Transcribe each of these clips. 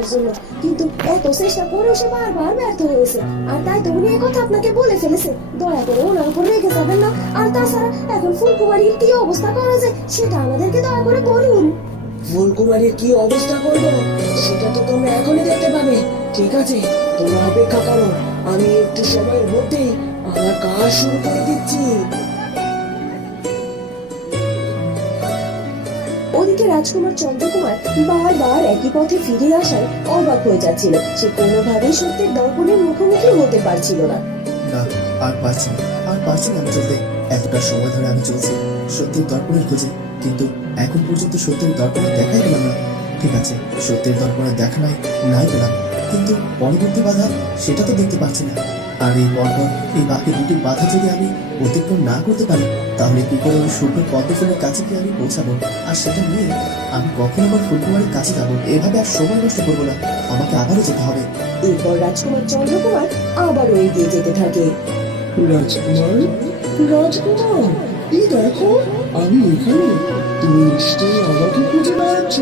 আসার জন্য, কিন্তু এত চেষ্টা করেও সে বারবার ব্যর্থ হয়েছে। আর তাই তো উনি এই কথা আপনাকে বলে ফেলেছে। দয়া করে ওনার উপর রেগে যাবেন না। আর তাছাড়া এখন ফুলকুমারীর কি অবস্থা করা যায় সেটা আমাদেরকে দয়া করে বলুন। ফুলকুমারীর কি অবস্থা করবো সেটা তো তোমরা এখনই দেখতে পাবে। ঠিক আছে, তোমরা অপেক্ষা করো, আমি একটু সময়ের মধ্যেই আমার কাজ শুরু করে দিচ্ছি। ওদিকে রাজকুমার চন্দ্রকুমার বারবার একই পথে ফিরে আসায় অবাক হয়ে যাচ্ছিল। সে কোনোভাবেই সত্যের দর্পণের মুখোমুখি হতে পারছিল না। না, আর পারছি না, আর পারছি না আমি চলতে। এতটা সময় ধরে আমি চলছি সত্যের দর্পণের খোঁজে, কিন্তু এখন পর্যন্ত সত্যের দর্পণে দেখাই পেলাম না। ঠিক আছে, সত্যের দর্পণে দেখা নাই পেলাম, কিন্তু পরবর্তী বাধা সেটা তো দেখতে পাচ্ছি না। আর এই পরপর এই বাকি দুটি বাধা যদি আমি অতিক্রম না করতে পারি, তাহলে কি করে ওই শুকনো পদ্ম ফুলের কাছে কি আমি পৌঁছাবো? আর সেটা নিয়ে আমি কখন আবার ফুলকুমারীর কাছে যাবো? এভাবে আর সময় নষ্ট করবো না, আমাকে আবারও যেতে হবে। এরপর রাজকুমার চন্দ্রকুমার আবারও এগিয়ে যেতে থাকে। রাজকুমার, রাজকুমার, এই দেখো আমি এখানে। তুমি নিশ্চয়ই আমাকে খুঁজে বেড়াচ্ছ।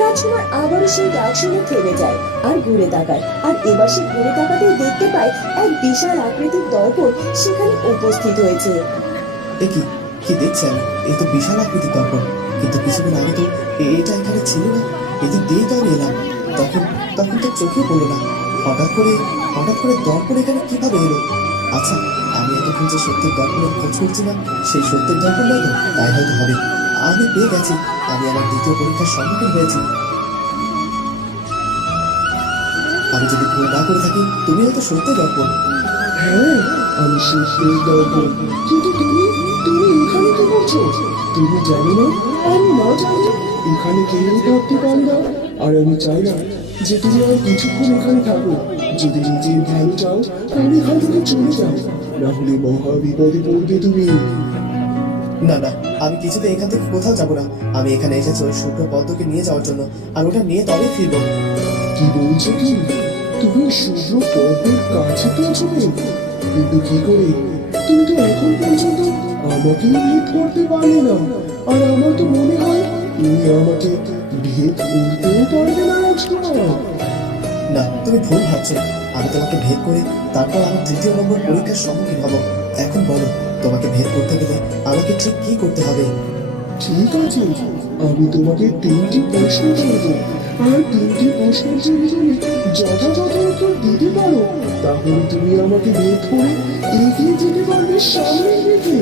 রাজকুমার আবারও সেই ডাক শুনে থেমে যায় আর ঘুরে তাকায়। আর এবার সে ঘুরে তাকাতেই দেখতে পায় এক বিশাল আকৃতির দর্পণ সেখানে উপস্থিত হয়েছে। এ কি কি দেখছি আমি? এই তো বিশাল আকৃতির দর্পণ, কিন্তু কিছুদিন আগে তো এটা এখানে ছিল না। এদিক দিয়েই তো আমি এলাম, তখন তখন তো চোখে পড়লো না। হঠাৎ করে দর্পণ এখানে কিভাবে এলো? আচ্ছা, আমি এতক্ষণ যে সত্যের দর্পণের খোঁজ করছিলাম সেই সত্যের দর্পণ নয় তো? তাই হয়তো হবে। আমি পেয়ে গেছি, আমি আমার দ্বিতীয় পরীক্ষার সম্মুখীন হয়েছি। আমি যদি ভুল না করে থাকি, তুমি হয়তো সত্যের দর্পণ। হ্যাঁ, আমি সত্যের দর্পণ। কিন্তু তুমি তুমি এখানে কি করছো? তুমি জানো না আমি না জানি এখানে কেউ থাকতে পারে না। আর আমি চাই না যে তুমি আর কিছুক্ষণ এখানে থাকো। যদি নিজের ভালো চাও তাহলে এখান থেকে চলে যাও, না হলে মহা বিপদে পড়বে তুমি। না না, আমি কিছুতে এখান থেকে কোথাও যাবো না। আমি এখানে এসেছি ওই শুকনো পদ্মকে নিয়ে যাওয়ার জন্য, আর ওটা নিয়ে তবেই ফিরবো। কি বলছো কি? তুমি শুভ্র পদ্মের কাছে পৌঁছবে? কিন্তু কি করে? তুমি তো এখন পর্যন্ত আমাকেই ভেদ করতে পারলে না। আর আমার তো মনে হয় তুমি আমাকে ভেদ করতেও পারবে না রাজকুমার। না, তুমি ভুল ভাবছো। আমি তোমাকে ভেদ করে তারপর আমার তৃতীয় নম্বর পরীক্ষার সম্মুখীন হব। এখন বলো, তোমাকে ভেদ করতে গেলে আমাকে ঠিক কি করতে হবে? ঠিক আছে, আমি তোমাকে 3টি প্রশ্ন করবো। আর 3টি প্রশ্নের যদি তুমি যথাযথ উত্তর দিতে পারো, তাহলে তুমি আমাকে ভেদ করে এগিয়ে যেতে পারবে সামনের দিকে।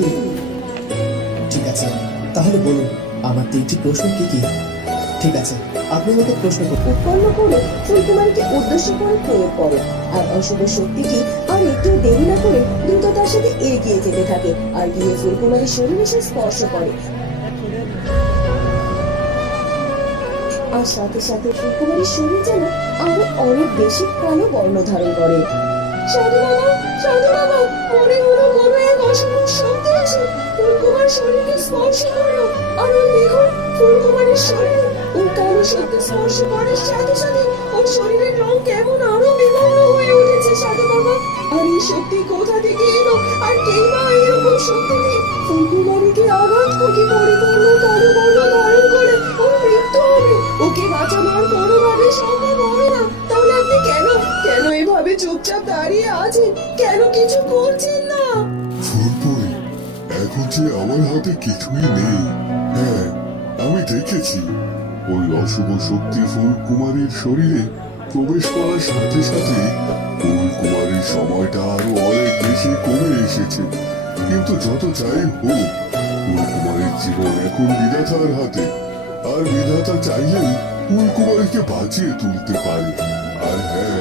ঠিক আছে, তাহলে বলুন আমার 3টি প্রশ্ন কি কি? ঠিক আছে, আপনি আমাকে প্রশ্ন করুন। উৎপন্ন করে ফুলকুমারীকে উদ্দেশ্য করে প্রয়োগ করে। আর অশুভ শক্তিটি আর একটু দেরি না করে দ্রুততার সাথে এগিয়ে যেতে থাকে আর গিয়ে ফুলকুমারীর শরীরে সে স্পর্শ করে। আর সাথে সাথে ফুলকুমারীর শরীর যেন আরো অনেক বেশি কালো বর্ণ ধারণ করে। সাধু বাবা, সাধু বাবা, মনে হলো কোনো এক অশুভ শক্তি আছে ফুলকুমার শরীরকে স্পর্শ করলো। আর ওই দেখুন, ফুলকুমারীর শরীরে ওই কালো শক্তি স্পর্শ করার সাথে সাথে ওর শরীরের রং কেমন আরো বিবর্ণ হয়ে উঠেছে সাধু বাবা। আর এই শক্তি কোথা থেকে এলো? আর কে বা এরকম শক্তি দিয়ে ফুলকুমারীকে আঘাত করে পরিপূর্ণ কালো বর্ণ ধারণ করে ওর মৃত্যু হবে? ওকে বাঁচানো আর কোনোভাবে সম্ভব হবে না। তাহলে আপনি কেন কেন এভাবে চুপচাপ দাঁড়িয়ে আছেন? কেন কিছু করছেন না? ফুলপুরি, এখন যে আমার হাতে কিছুই নেই। হ্যাঁ, আমি দেখেছি ওই অশুভ শক্তি ফুলকুমারীর শরীরে প্রবেশ করার সাথে সাথে ফুলকুমারীর সময়টা আরো অনেক বেশি কমে এসেছে। কিন্তু যত যাই হোক, ফুলকুমারীর জীবন এখন বিধাতার হাতে। আর বিধাতা চাইলেই ফুলকুমারীকে বাঁচিয়ে তুলতে পারে। আর হ্যাঁ,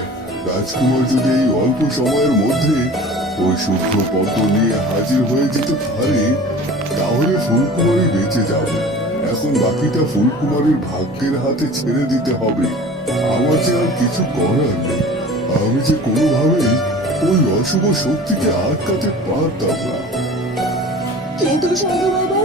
রাজকুমার যদি এই অল্প সময়ের মধ্যে ওই শুদ্ধ পদ্ম নিয়ে হাজির হয়ে যেতে পারে, তাহলে ফুলকুমারী বেঁচে যাবে। এখন বাকিটা ফুলকুমারীর ভাগ্যের হাতে ছেড়ে দিতে হবে। আমার যে আর কিছু করার নেই। আমি যে কোনোভাবেই ওই অশুভ শক্তিকে আটকাতে পারতাম না। কিন্তু সাধু বাবা,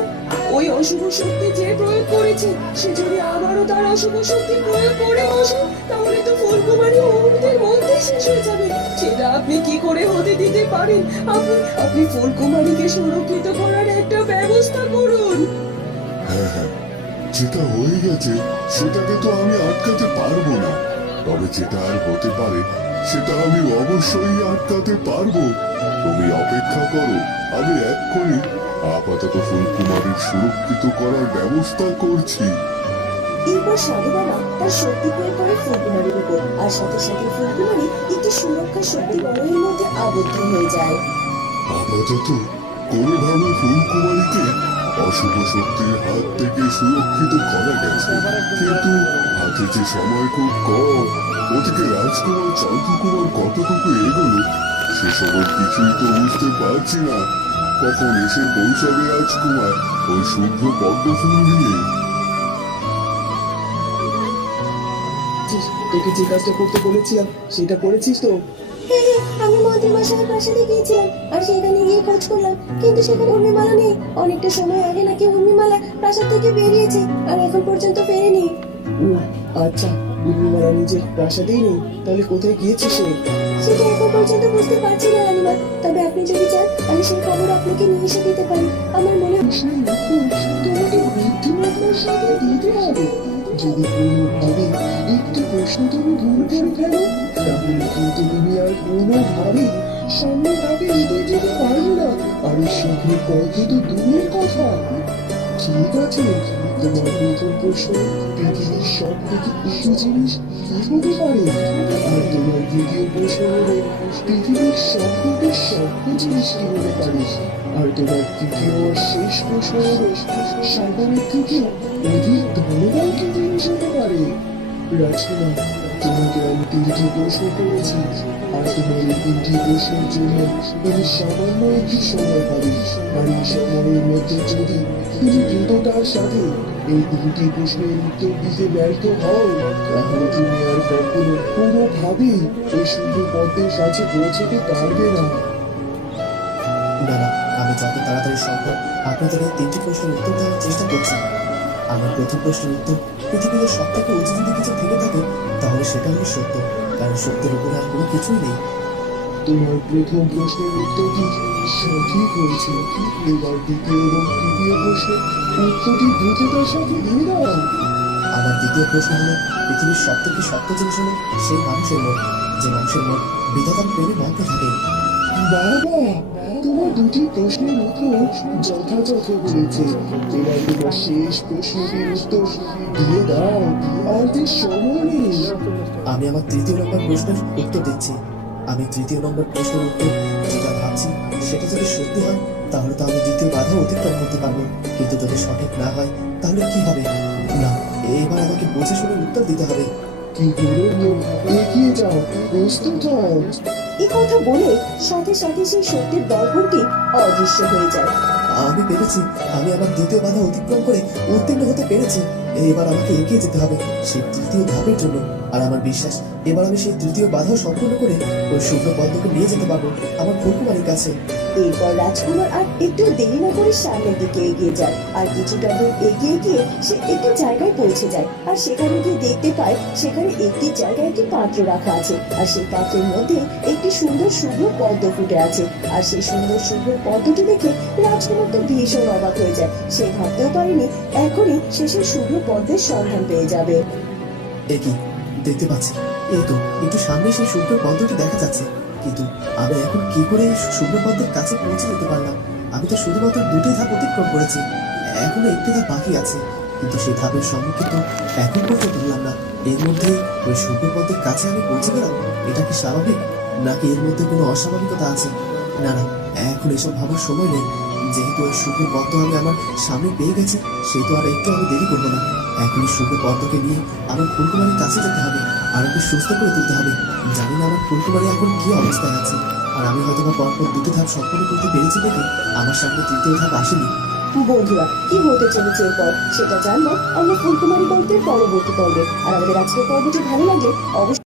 ওই অশুভ শক্তি যে প্রয়োগ করেছে সে যদি আবারও তার অশুভ শক্তি প্রয়োগ করে বসে, তাহলে তো ফুলকুমারী মুহূর্তের মধ্যে শেষ হয়ে যাবে। সেটা আপনি কি করে হতে দিতে পারেন? আপনি ফুলকুমারীকে সুরক্ষিত করার একটা ব্যবস্থা করুন। হ্যাঁ হ্যাঁ, যেটা হয়ে গেছে সেটাকে তো আমি আটকাতে পারবো না। তবে যেটা আর হতে পারে সেটা আমি অবশ্যই আটকাতে পারবো। তুমি অপেক্ষা করো, আমি এক্ষুনি আপাতত ফুলকুমারীর সুরক্ষিত করার ব্যবস্থা করছি। এরপর সাধু বাবা তার শক্তি প্রয়োগ করে ফুলকুমারীর উপর, আর সাথে সাথে ফুলকুমারী একটি সুরক্ষা শক্তি বলয়ের মধ্যে আবদ্ধ হয়ে যায়। আপাতত কোনোভাবে ফুলকুমারীকে অশুভ শক্তির হাত থেকে সুরক্ষিত করা গেছে, কিন্তু হাতে যে সময় খুব কম। ওদিকে রাজকুমার চন্দ্রকুমার কতটুকু এগোলো সেসব কিছুই তো বুঝতে পারছি না। কখন এসে পৌঁছাবে রাজকুমার ওই শুভ্র পদ্ম ফুল নিয়ে? তোকে যে কাজটা করতে বলেছিলাম সেটা করেছিস তো? হ্যাঁ হ্যাঁ, আমি মন্ত্রী মশাইয়ের প্রাসাদে গিয়েছিলাম আর সেখানে গিয়ে খোঁজ করলাম, কিন্তু সেখানে উর্মিমালা নেই। অনেকটা সময় আগে নাকি উর্মিমালা প্রাসাদ থেকে বেরিয়েছে আর এখন পর্যন্ত ফেরেনি। আচ্ছা, উর্মিমালা নিজের প্রাসাদেই নেই, তাহলে কোথায় গিয়েছে সে? সেটা এখন পর্যন্ত বুঝতে পারছি না রানীমা, তবে আপনি যদি চান আমি সেই খবর আপনাকে নিয়ে এসে দিতে পারি। আমার মনে হয় তোমাকে বুদ্ধিমত্তার সাথে দিতে হবে। যদি কোনোভাবে একটি প্রশ্ন তুমি ভুল করে ফেলো তাহলে কিন্তু তুমি আর কোনোভাবে সামনে ধাপে এগিয়ে যেতে পারবে না। আর এই শুভ্র পথে তো দূরের কথা। ঠিক আছে, তোমার প্রথম প্রশ্ন, পৃথিবীর সব থেকে উঁচু জিনিস কি হতে পারে? আর তোমার দ্বিতীয় প্রশ্ন হলো, পৃথিবীর সব থেকে শক্ত জিনিস কি হতে পারে? আর তোমার তৃতীয় ও শেষ প্রশ্ন হলো, সাগরের থেকে অধিক ধনবান কি জিনিস হতে পারে? রাজকুমার, তোমাকে আমি 3টি প্রশ্ন করেছি, আর তোমার এই 3টি প্রশ্নের জন্য তুমি সামান্য একটু সময় পাবে। আর এই সময়ের মধ্যে যদি তুমি দ্রুততার সাথে এই 3টি প্রশ্নের উত্তর দিতে ব্যর্থ হও তাহলে তুমি আর কখনো কোনোভাবেই ওই শুধু পদ্মের কাছে পৌঁছতে পারবে না। না না, আমি যত তাড়াতাড়ি সম্ভব আপনাদের এই 3টি প্রশ্নের উত্তর দেওয়ার চেষ্টা করছি। আমার প্রথম প্রশ্নের উত্তর, পৃথিবীতে সব থেকে উঁচু যদি কিছু থেকে থাকে তাহলে সেটা হলো সত্য, কারণ সত্যের উপরে আর কোনো কিছুই নেই। তোমার প্রথম প্রশ্নের উত্তরটি সঠিক হয়েছে। এবার দ্বিতীয় এবং তৃতীয় প্রশ্নের উত্তরটি দ্রুততার সাথে দিয়ে দাও। আমার দ্বিতীয় প্রশ্ন হলো, পৃথিবীর সব থেকে শক্ত জিনিস হলো সেই মানুষের মন, যে মানুষের মন বিধাতার প্রেমে মগ্ন থাকে। বাবা, তোমার 2টি প্রশ্নের উত্তর যথাযথ হয়েছে। এবার তোমার শেষ প্রশ্নটির উত্তর দিয়ে দাও, আর যে সময় নেই। আমি আমার তৃতীয় নম্বর প্রশ্নের উত্তর দিচ্ছি। আমি তৃতীয় নম্বর প্রশ্নের উত্তর যেটা ভাবছি সেটা যদি সত্যি হয় তাহলে তো আমি দ্বিতীয় বাধা অতিক্রম করতে পারবো, কিন্তু যদি সঠিক না হয় তাহলে কি হবে? না, এবার আমাকে বুঝে শুনে উত্তর দিতে হবে। কি হলো? এগিয়ে যাও, প্রস্তুত হও। এই কথা বলে সাথে সাথে সেই সত্যের দর্পণটি অদৃশ্য হয়ে যায়। আমি পেরেছি, আমি আমার দ্বিতীয় বাধা অতিক্রম করে উত্তীর্ণ হতে পেরেছি। এবার আমাকে এগিয়ে যেতে হবে সেই তৃতীয় ধাপের জন্য। আর আমার বিশ্বাস এবার আমি সেই তৃতীয় বাধা সম্পূর্ণ করে ওই শুভ্র পদ্মকে নিয়ে যেতে পারবো আমার ফুলকুমারীর কাছে। এরপর রাজকুমার আর একটু দেরি না করে সামনের দিকে এগিয়ে যায়, আর কিছুটা দূর এগিয়ে গিয়ে সে একটি জায়গায় পৌঁছে যায়। আর সেখানে গিয়ে দেখতে পায় সেখানে একটি জায়গায় একটি পাত্র রাখা আছে, আর সেই পাত্রের মধ্যে একটি সুন্দর শুভ্র পদ্ম ফুটে আছে। আর সেই সুন্দর শুভ্র পদ্মটি দেখে রাজকুমার তো ভীষণ অবাক হয়ে যায়। সে ভাবতেও পারেনি এখনই সে সেই শুভ্র পদ্মের সন্ধান পেয়ে যাবে। একই দেখতে পাচ্ছি, এই তো একটু সামনে সেই শুভ্র পদ্মটি দেখা যাচ্ছে, কিন্তু আমি এখন কি করে এই শুভ্র পদ্মের কাছে পৌঁছে যেতে পারলাম? আমি তো শুধুমাত্র 2টি ধাপ অতিক্রম করেছি, এখনো একটি ধাপ বাকি আছে, কিন্তু সেই ধাপের সম্মুখীন তো এখন পর্যন্ত হলাম না। এর মধ্যে ওই শুভ্র পদ্মের কাছে আমি পৌঁছে গেলাম, এটা কি স্বাভাবিক নাকি এর মধ্যে কোনো অস্বাভাবিকতা আছে? না না, এখন এসব ভাবার সময় নেই। যেহেতু ওই শুভ্র পদ্ম আমি আমার সামনে পেয়ে গেছি, সেহেতু আর একটু আমি দেরি করবো না। এখনই শুভ্র পদ্মকে নিয়ে আমার ফুলকুমারীর কাছে যেতে হবে আর ওকে সুস্থ করে তুলতে হবে। জানি না আমার ফুলকুমারী এখন কি অবস্থায় আছে, আর আমি হয়তো বা পরপর 2টি ধাপ সম্পূর্ণ করতে পেরেছি দেখে আমার সামনে তৃতীয় ধাপ আসেনি। বন্ধুরা, কি হতে চলেছে এরপর সেটা জানবো আমরা ফুলকুমারী গল্পের পরবর্তী পর্বে। আর আমাদের আজকের পর্বটি ভালো লাগলে অবশ্যই